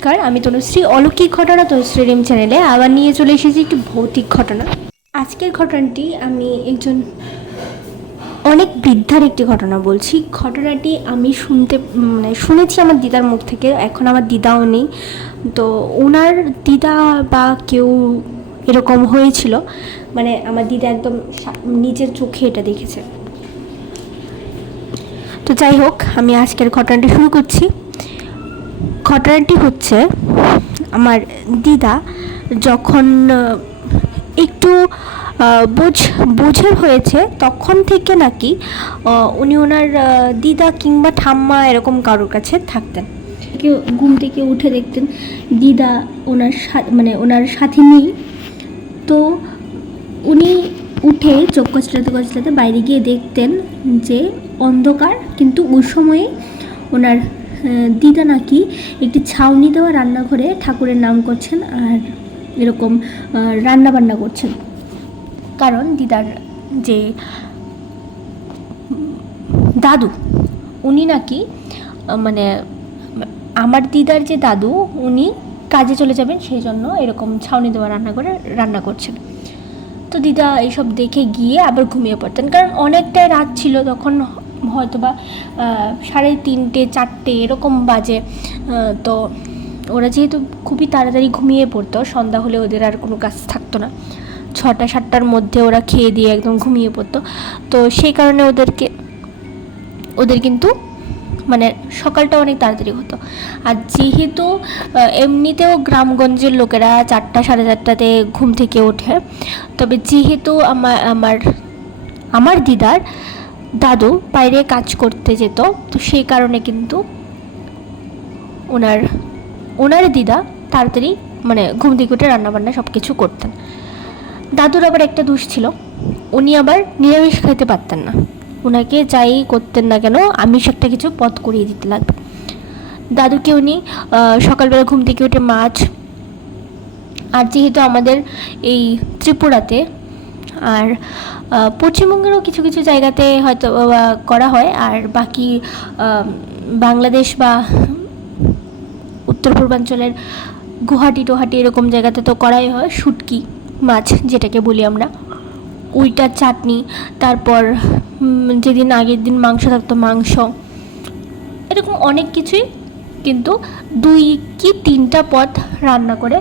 নমস্কার, আমি তনুশ্রী। অলৌকিক ঘটনা তনুশ্রী রিম চ্যানেলে আবার নিয়ে চলে এসেছি একটি ভৌতিক ঘটনা। আজকের ঘটনাটি আমি একজন অনেক বৃদ্ধার একটি ঘটনা বলছি। ঘটনাটি আমি শুনেছি আমার দিদার মুখ থেকে। এখন আমার দিদাও নেই, তো ওনার দিদা বা কেউ এরকম হয়েছিল, মানে আমার দিদা একদম নিজের চোখে এটা দেখেছে। তো যাই হোক, আমি আজকের ঘটনাটি শুরু করছি। ঘটনাটি হচ্ছে, আমার দিদা যখন একটু বোঝের হয়েছে তখন থেকে নাকি উনি ওনার দিদা কিংবা ঠাম্মা এরকম কারোর কাছে থাকতেন। ঘুম থেকে উঠে দেখতেন দিদা ওনার সাথে নেই। তো উনি উঠে চোখ কচলাতে কচলাতে বাইরে গিয়ে দেখতেন যে অন্ধকার, কিন্তু ওই সময়ে ওনার দিদা নাকি একটি ছাউনি দেওয়া রান্নাঘরে ঠাকুরের নাম করছেন আর এরকম রান্না বান্না করছেন। কারণ দিদার যে দাদু, উনি নাকি মানে আমার দিদার যে দাদু, উনি কাজে চলে যাবেন, সেই জন্য এরকম ছাউনি দেওয়া রান্নাঘরে রান্না করছেন। তো দিদা এইসব দেখে গিয়ে আবার ঘুমিয়ে পড়তেন, কারণ অনেকটাই রাত ছিল তখন, হয়তো বা 3:30 4টে এরকম বাজে। তো ওরা যেহেতু খুবই তাড়াতাড়ি ঘুমিয়ে পড়তো, সন্ধ্যা হলে ওদের আর কোনো কাজ থাকতো না, 6টা 7টার মধ্যে ওরা খেয়ে দিয়ে একদম ঘুমিয়ে পড়তো। তো সেই কারণে ওদের কিন্তু মানে সকালটা অনেক তাড়াতাড়ি হতো। আর যেহেতু এমনিতেও গ্রামগঞ্জের লোকেরা 4টা 4:30টাতে ঘুম থেকে ওঠে, তবে যেহেতু আমার দিদার দাদু বাইরে কাজ করতে যেত, তো সেই কারণে কিন্তু ওনার দিদা তাড়াতাড়ি মানে ঘুম থেকে উঠে রান্নাবান্না সব কিছু করতেন। দাদুর আবার একটা দোষ ছিল, উনি আবার নিরামিষ খেতে পারতেন না। ওনাকে যাই করতেন না কেন আমিষ একটা কিছু পদ করিয়ে দিতে লাগবে। দাদুকে উনি সকালবেলা ঘুম থেকে উঠে মাছ, আর যেহেতু আমাদের এই ত্রিপুরাতে আর পশ্চিমবঙ্গেরও কিছু কিছু জায়গাতে হয়তো করা হয়, আর বাকি বাংলাদেশ বা উত্তর পূর্বাঞ্চলের গুয়াহাটি টোহাটি এরকম জায়গাতে তো করাই হয়, শুটকি মাছ যেটাকে বলি আমরা, ওইটার চাটনি। তারপর যেদিন আগের দিন মাংস থাকতো মাংস, এরকম অনেক কিছুই কিন্তু 2 কি 3টা পদ রান্না করে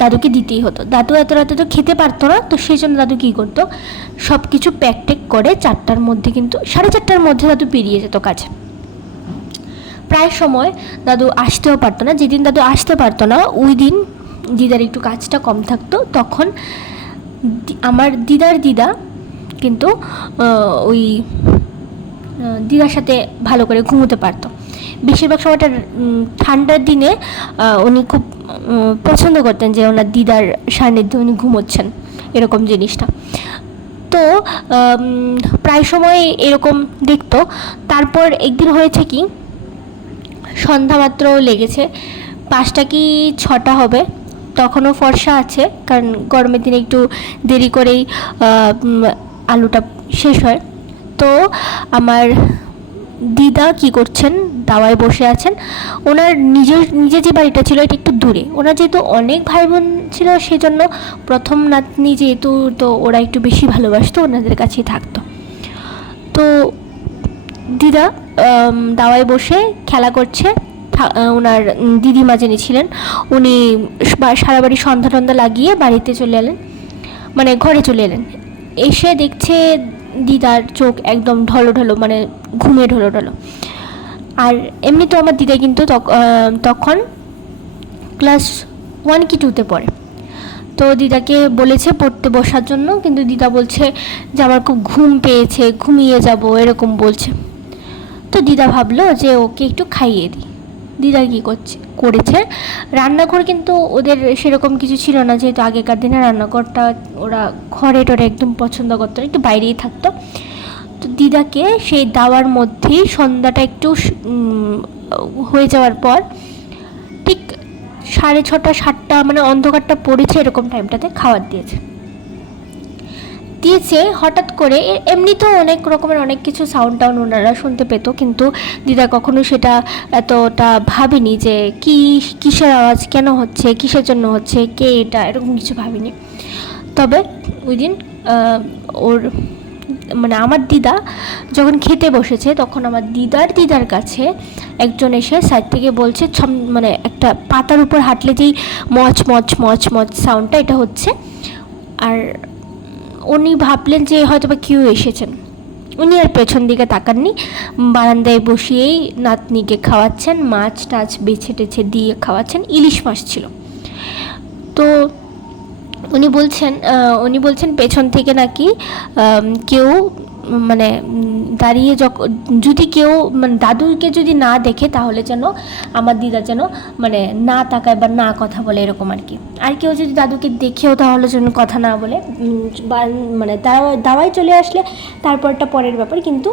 দাদুকে দিতেই হতো। দাদু এত রাতে তো খেতে পারতো না, তো সেই জন্য দাদু কী করতো, সব কিছু প্যাকটেক করে 4টার মধ্যে, কিন্তু 4:30টার মধ্যে দাদু পেরিয়ে যেত কাজে। প্রায় সময় দাদু আসতেও পারতো না। যেদিন দাদু আসতে পারতো না, ওই দিন দিদার একটু কাজটা কম থাকতো, তখন আমার দিদার দিদা কিন্তু ওই দিদার সাথে ভালো করে ঘুমোতে পারতো। বেশিরভাগ সময়টা ঠান্ডার দিনে উনি খুব পছন্দ করতেন যে ওনার দিদার সান্নিধ্যে উনি ঘুমোচ্ছেন, এরকম জিনিসটা। তো প্রায় সময় এরকম দেখতো। তারপর একদিন হয়েছে কি, সন্ধ্যা মাত্র লেগেছে, 5টা কি 6টা হবে, তখনও ফর্সা আছে, কারণ গরমের দিনে একটু দেরি করেই আলুটা শেষ হয়। তো আমার দিদা কি করছেন, দাওয়ায় বসে আছেন। ওনার নিজের যে বাড়িটা ছিল এটা একটু দূরে। ওনার যেহেতু অনেক ভাই বোন ছিল, সেজন্য প্রথম নাতনি যেহেতু, তো ওরা একটু বেশি ভালোবাসতো, ওনাদের কাছেই থাকতো। তো দিদা দাওয়ায় বসে খেলা করছে। ওনার দিদিমা যিনি ছিলেন, উনি সারা বাড়ি সন্ধ্যা টন্ধা লাগিয়ে বাড়িতে চলে এলেন, মানে ঘরে চলে এলেন। এসে দেখছে দিদার চোখ একদম ঢলো, মানে ঘুমে ঢলো। আর এমনি তো আমার দিদা কিন্তু তখন ক্লাস 1 কি 2তে পড়ে। তো দিদাকে বলেছে পড়তে বসার জন্য, কিন্তু দিদা বলছে যে আমার খুব ঘুম পেয়েছে, ঘুমিয়ে যাব, এরকম বলছে। তো দিদা ভাবলো যে ওকে একটু খাইয়ে দিই। দিদা কী করেছে, রান্নাঘর কিন্তু ওদের সেরকম কিছু ছিল না, যেহেতু আগেকার দিনে রান্নাঘরটা ওরা ঘরে টরে একদম পছন্দ করতো না, একটু বাইরেই থাকতো। তো দিদাকে সেই দাওয়ার মধ্যেই সন্ধ্যাটা একটু হয়ে যাওয়ার পর, ঠিক 6:30 7টা, মানে অন্ধকারটা পড়েছে এরকম টাইমটাতে খাবার দিয়েছে। দিয়েছে হঠাৎ করে। এমনিতেও অনেক রকমের অনেক কিছু সাউন্ড টাউন্ড ওনারা শুনতে পেত, কিন্তু দিদা কখনো সেটা এতটা ভাবেনি যে কিসের আওয়াজ, কেন হচ্ছে, কিসের জন্য হচ্ছে, কে এটা, এরকম কিছু ভাবিনি। তবে ওই দিন ওর মানে আমার দিদা যখন খেতে বসেছে, তখন আমার দিদার কাছে একজন এসে সাইড থেকে বলছে, মানে একটা পাতার উপর হাঁটলে যেই মচ মচ মচ মচ সাউন্ডটা, এটা হচ্ছে। আর উনি ভাবলেন যে হয়তো বা কেউ এসেছেন। উনি আর পেছন দিকে তাকাননি, বারান্দায় বসিয়েই নাতনিকে খাওয়াচ্ছেন, মাছ টাছ বেছে টেছে দিয়ে খাওয়াচ্ছেন। ইলিশ মাছ ছিল। তো উনি বলছেন পেছন থেকে নাকি কেউ মানে দাঁড়িয়ে যদি কেউ মানে দাদুকে যদি না দেখে, তাহলে যেন আমার দিদা যেন মানে না তাকায় বা না কথা বলে, এরকম আর কি। আর কেউ যদি দাদুকে দেখেও তাহলে যেন কথা না বলে, মানে দাওয়ায় চলে আসলে তারপরটা পরের ব্যাপার, কিন্তু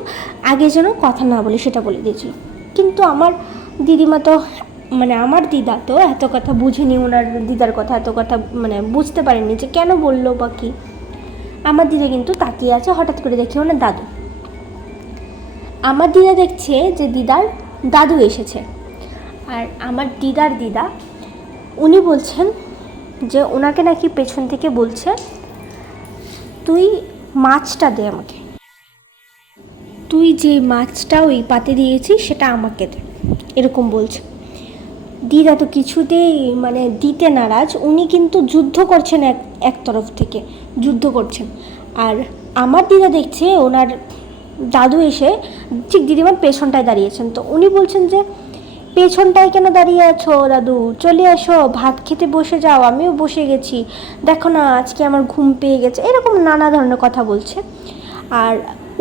আগে যেন কথা না বলে সেটা বলে দিয়েছিল। কিন্তু আমার দিদিমা তো মানে আমার দিদা তো এত কথা বুঝেনি, ওনার দিদার কথা এত কথা মানে বুঝতে পারেনি যে কেন বললো বা কী। আমার দিদা কিন্তু তাকিয়ে আছে, হঠাৎ করে দেখি ওনার দাদু। আমার দিদা দেখছে যে দিদার দাদু এসেছে। আর আমার দিদা উনি বলছেন যে ওনাকে নাকি পেছন থেকে বলছে, তুই মাছটা দে আমাকে, তুই যে মাছটা ওই পাতে দিয়েছিস সেটা আমাকে দে, এরকম বলছে। দিদা তো কিছুতেই মানে দিতে নারাজ। উনি কিন্তু যুদ্ধ করছেন, এক তরফ থেকে যুদ্ধ করছেন। আর আমার দিদা দেখছে ওনার দাদু এসে ঠিক দিদিমার পেছনটায় দাঁড়িয়েছেন। তো উনি বলছেন যে পেছনটায় কেন দাঁড়িয়ে আছো দাদু, চলে এসো, ভাত খেতে বসে যাও, আমিও বসে গেছি, দেখো না আজকে আমার ঘুম পেয়ে গেছে, এরকম নানা ধরনের কথা বলছে। আর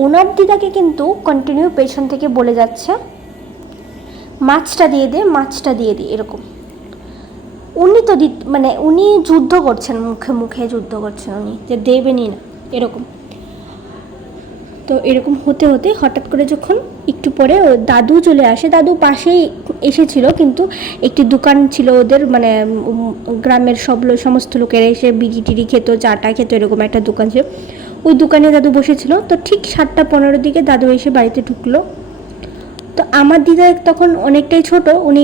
ওনার দিদাকে কিন্তু কন্টিনিউ পেছন থেকে বলে যাচ্ছে, মাছটা দিয়ে দে, মাছটা দিয়ে দিই, এরকম। উনি তো মানে উনি যুদ্ধ করছেন, মুখে মুখে যুদ্ধ করছেন উনি, যে দেবেনই না, এরকম। তো এরকম হতে হতে হঠাৎ করে যখন একটু পরে দাদু চলে আসে, দাদু পাশেই এসেছিল, কিন্তু একটি দোকান ছিল ওদের, মানে গ্রামের সমস্ত লোকেরা এসে বিড়ি টিড়ি খেত, চাটা খেত, এরকম একটা দোকান ছিল। ওই দোকানে দাদু বসেছিল। তো ঠিক 7:15 দিকে দাদু এসে বাড়িতে ঢুকলো। তো আমার দিদা তখন অনেকটাই ছোট, উনি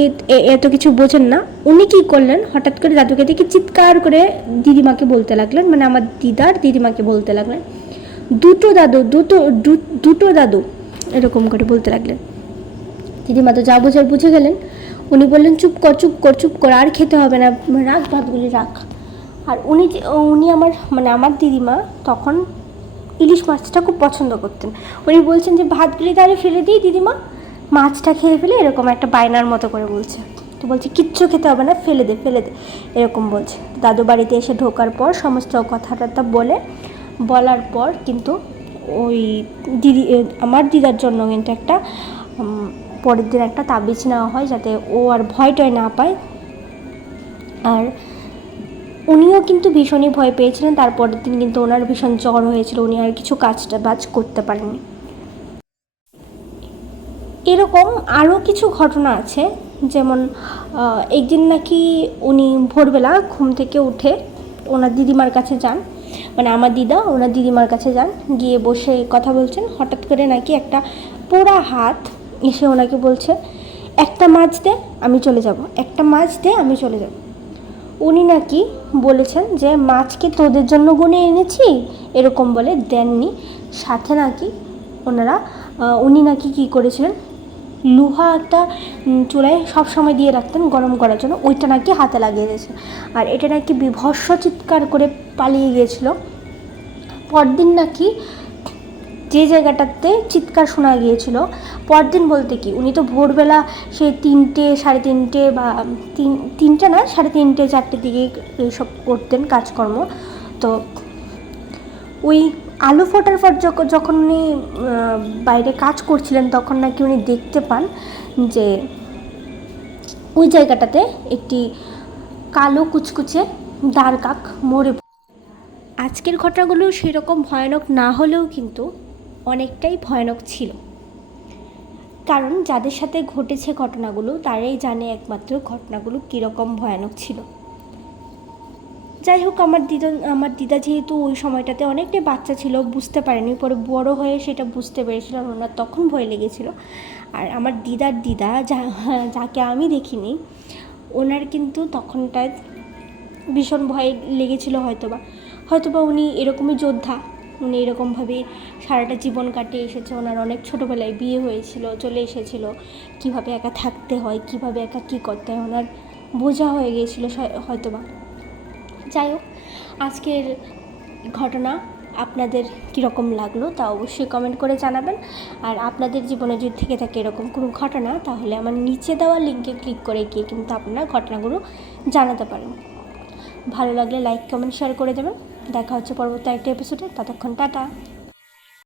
এত কিছু বোঝেন না। উনি কী করলেন, হঠাৎ করে দাদুকে দেখে চিৎকার করে দিদিমাকে বলতে লাগলেন, মানে আমার দিদিমাকে বলতে লাগলেন, দুটো দাদু, এরকম করে বলতে লাগলেন। দিদিমা তো যা বোঝার বুঝে গেলেন। উনি বললেন, চুপ কর, আর খেতে হবে না, রাখ ভাতগুলি রাখ। আর উনি আমার দিদিমা তখন ইলিশ মাছটা খুব পছন্দ করতেন। উনি বলছেন যে ভাতগুলি তাহলে ফেলে দিই দিদিমা, মাছটা খেয়ে ফেলে, এরকম একটা বায়নার মতো করে বলছে। তো বলছে কিচ্ছু খেতে হবে না, ফেলে দে, এরকম বলছে। দাদু বাড়িতে এসে ঢোকার পর সমস্ত কথাটা বলার পর কিন্তু ওই আমার দিদার জন্য কিন্তু একটা পরের দিন একটা তাবিজ নেওয়া হয়, যাতে ও আর ভয়টাই না পায়। আর উনিও কিন্তু ভীষণই ভয় পেয়েছিলেন। তারপরের দিন কিন্তু ওনার ভীষণ জ্বর হয়েছিল, উনি আর কিছু কাজ করতে পারেননি। এরকম আরও কিছু ঘটনা আছে, যেমন একদিন নাকি উনি ভোরবেলা ঘুম থেকে উঠে ওনার দিদিমার কাছে যান, মানে আমার দিদা ওনার দিদিমার কাছে যান, গিয়ে বসে কথা বলছেন। হঠাৎ করে নাকি একটা পোড়া হাত এসে ওনাকে বলছে, একটা মাছ দে আমি চলে যাব, একটা মাছ দে আমি চলে যাব। উনি নাকি বলেছেন যে মাছকে তোদের জন্য গুনে এনেছি, এরকম বলে দেননি। সাথে নাকি উনি নাকি কী করেছিলেন, লোহা একটা চুলায় সবসময় দিয়ে রাখতেন গরম করার জন্য, ওইটা নাকি হাতে লাগিয়ে দিয়েছে। আর এটা নাকি বিভৎস চিৎকার করে পালিয়ে গিয়েছিল। পরদিন নাকি যে জায়গাটাতে চিৎকার শোনা গিয়েছিল, পরদিন বলতে কি, উনি তো ভোরবেলা সেই 3টে, 3:30 বা 3টে না, 3:30, 4টের দিকে এইসব করতেন কাজকর্ম। তো ওই আলু ফোটার পর যখন উনি বাইরে কাজ করছিলেন, তখন নাকি উনি দেখতে পান যে ওই জায়গাটাতে একটি কালো কুচকুচে দাঁড় কাক মরে। আজকের ঘটনাগুলো সেরকম ভয়ানক না হলেও কিন্তু অনেকটাই ভয়ানক ছিল, কারণ যাদের সাথে ঘটেছে ঘটনাগুলো তারাই জানে একমাত্র ঘটনাগুলো কীরকম ভয়ানক ছিল। যাই হোক, আমার দিদা যেহেতু ওই সময়টাতে অনেকটাই বাচ্চা ছিল, বুঝতে পারেনি, পরে বড় হয়ে সেটা বুঝতে পেরেছিল, আর ওনার তখন ভয় লেগেছিল। আর আমার দিদার দিদা যাকে আমি দেখিনি, ওনার কিন্তু তখনটায় ভীষণ ভয় লেগেছিল। হয়তোবা উনি এরকমই যোদ্ধা, উনি এরকমভাবে সারাটা জীবন কাটিয়ে এসেছে। ওনার অনেক ছোটোবেলায় বিয়ে হয়েছিল, চলে এসেছিল, কীভাবে একা থাকতে হয়, কীভাবে একা কী করতে হয়, ওনার বোঝা হয়ে গিয়েছিল হয়তোবা। যাই হোক, আজকের ঘটনা আপনাদের কীরকম লাগলো তা অবশ্যই কমেন্ট করে জানাবেন। আর আপনাদের জীবনে যদি থেকে থাকে এরকম কোনো ঘটনা, তাহলে আমার নিচে দেওয়া লিঙ্কে ক্লিক করে গিয়ে কিন্তু আপনারা ঘটনাগুলো জানাতে পারেন। ভালো লাগলে লাইক, কমেন্ট, শেয়ার করে দেবেন। দেখা হচ্ছে পরবর্তী একটা এপিসোডে। ততক্ষণ টাটা।